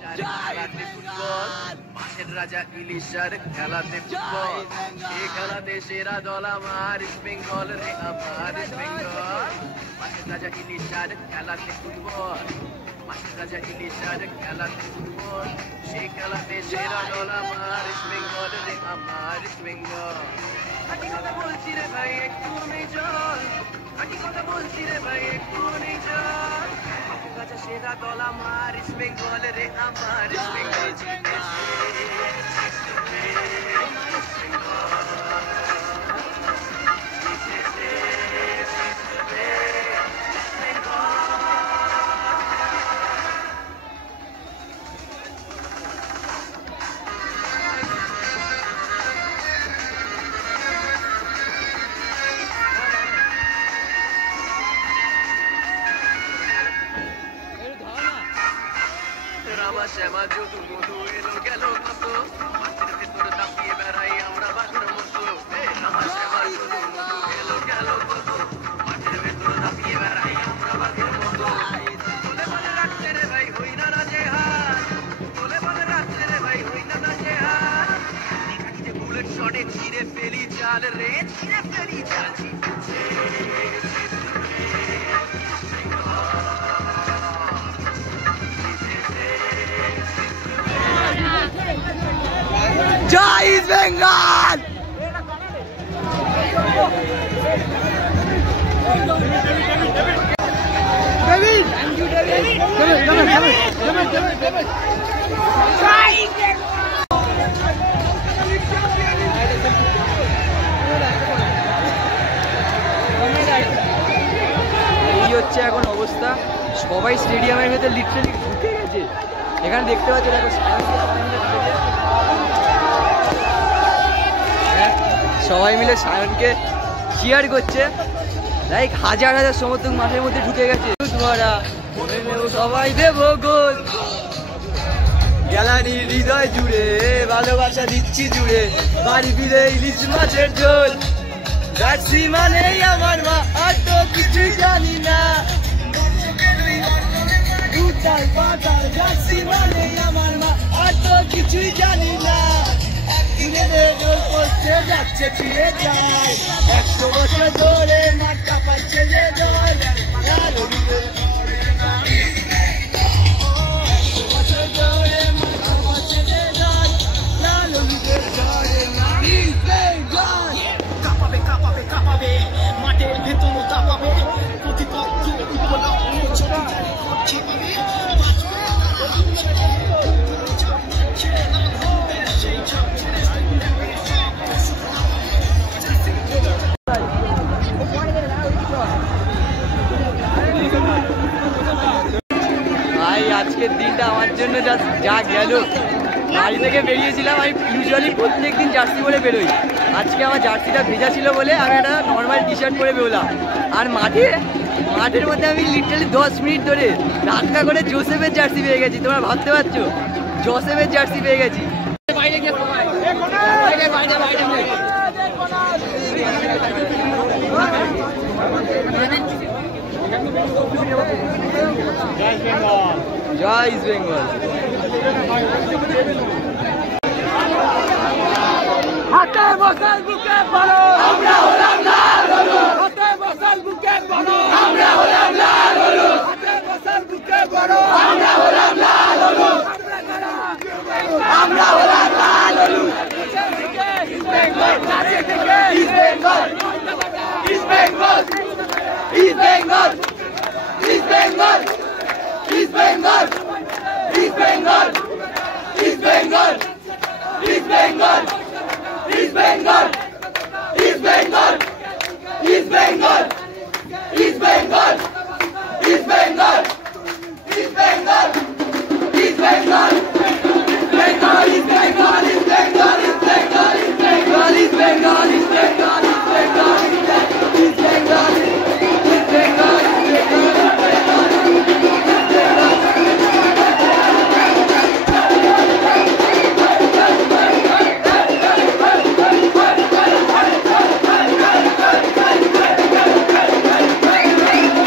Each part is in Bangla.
খেলাতে ফুটবল, মাঠের রাজা ইলিশার খেলাতে ফুটবল, এই খেলাতে সেরা দল আমার ইস্ট বেঙ্গল রে, আমার ইস্ট বেঙ্গল। মাঠের রাজা ইলিশার খেলাতে ফুটবল, মাঠের রাজা ইলিশার খেলাতে ফুটবল, সেই খেলাতে সেরা দল আমার ইস্ট বেঙ্গল রে, আমার ইস্ট বেঙ্গল। খাঁটি কথা বলছি রে ভাই, একটু নেই জল, খাঁটি কথা বলছি রে ভাই, একটু নেই জল। সেরা দল আমার ইস্ট বেঙ্গল রে, আমার ইস্ট বেঙ্গল জিতেছে। রামা শ্যামা যদু মধু এলো গেল কত, মাঠের ভেতর দাপিয়ে বেড়াই আমরা বাঘের মতো। রামা শ্যামা যদু মধু এলো গেল কত, মাঠের ভেতর দাপিয়ে বেড়াই আমরা বাঘের মতো। বলে বলে রাখতে রে ভাই হই না রাজে হার, বলে বলে রাখতে রে ভাই হই না রাজে হার। যে বুলেট শটে ছিঁড়ে ফেলি চাল রে, ছিঁড়ে ফেলি চাল। জয় ইস্ট বেঙ্গল। এই হচ্ছে এখন অবস্থা, সবাই স্টেডিয়ামের ভেতর লিটারালি ঢুকে গেছে। এখানে দেখতে পাচ্ছি দেখো সবাই মিলে সায়নকে চিয়ার করছে, লাইক হাজার হাজার সমর্থক মাঠের মধ্যে ঢুকে গেছে। তোমরা সবাই দেবো গোল, গ্যালারি হৃদয় জুড়ে ভালোবাসা দিচ্ছি জুড়ে, বাড়ি ফিরে ইলিশ মাছের ঝোল। জার্সি মানেই আমার মা, আর তো কিছু জানি না। জার্সি মানেই আমার মা, আর তো কিছুই জানি না। যাচ্ছে ফিরে যায় 100 বছর ধরে মাঠটা পাচ্ছে যে জল। কাঁপাবে কাঁপাবে কাঁপাবে মাঠের ভেতর কাঁপাবে, প্রতিপক্ষ আজকের দিনটা আমার জন্য যা গেল। বাড়ি থেকে বেরিয়েছিলাম, আমি ইউজুয়ালি প্রত্যেকদিন জার্সি পরে বেরোই। আজকে আমার জার্সিটা ভেজা ছিল বলে আমি একটা নর্মাল টি শার্ট পরে বেরোলাম। আর মাঠের মধ্যে আমি লিটারালি 10 মিনিট ধরে ধাক্কা করে জোসেফের জার্সি পেয়ে গেছি। তোমরা ভাবতে পারছো, জোসেফের জার্সি পেয়ে গেছি। বাইরে গিয়ে জয় ইস্ট বেঙ্গল। হাতে বসাল বুকে বলো আমরা হলাম লাল হলুদ, হাতে বসাল বুকে বলো আমরা হলাম লাল হলুদ, হাতে বসাল বুকে বলো আমরা হলাম লাল হলুদ, আমরা হলাম লাল হলুদ। ইস্ট বেঙ্গল কাছে থেকে east Bengal, east Bengal, east Bengal, east Bengal, east Bengal, east Bengal, east Bengal, east Bengal, east Bengal, east Bengal, east Bengal, east Bengal, east Bengal, east Bengal, east Bengal, Bengal, east Bengal, east Bengal, east Bengal, east Bengal, east Bengal, east Bengal, east Bengal, east Bengal, east Bengal,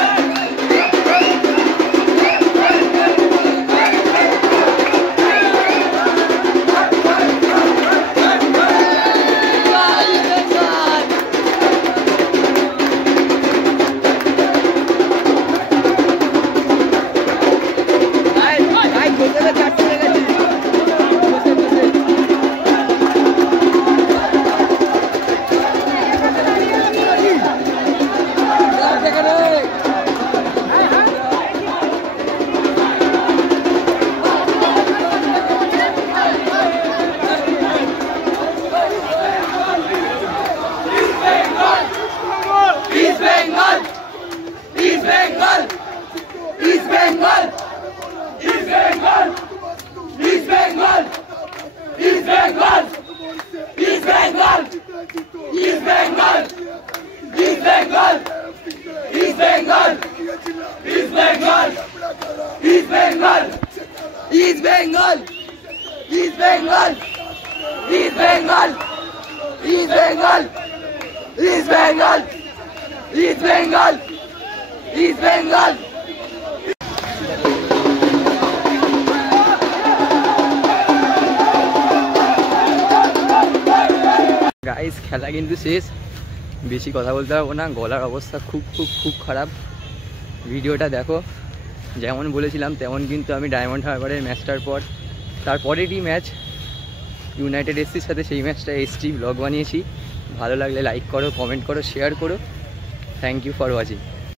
Bengal, east Bengal, east Bengal, east Bengal, east Bengal, east Bengal, east Bengal. Guys খেলা কিন্তু শেষ, বেশি কথা বলতে পারবো না, গলার অবস্থা খুব খুব খুব খারাপ। ভিডিওটা দেখো, যেমন বলেছিলাম তেমন কিন্তু আমি ডায়মন্ড হারবারের ম্যাচটার পর তারপরেরই ম্যাচ ইউনাইটেড এসসির সাথে সেই ম্যাচটা এসছি, ব্লগ বানিয়েছি। ভালো লাগলে লাইক করো, কমেন্ট করো, শেয়ার করো। Thank you for watching.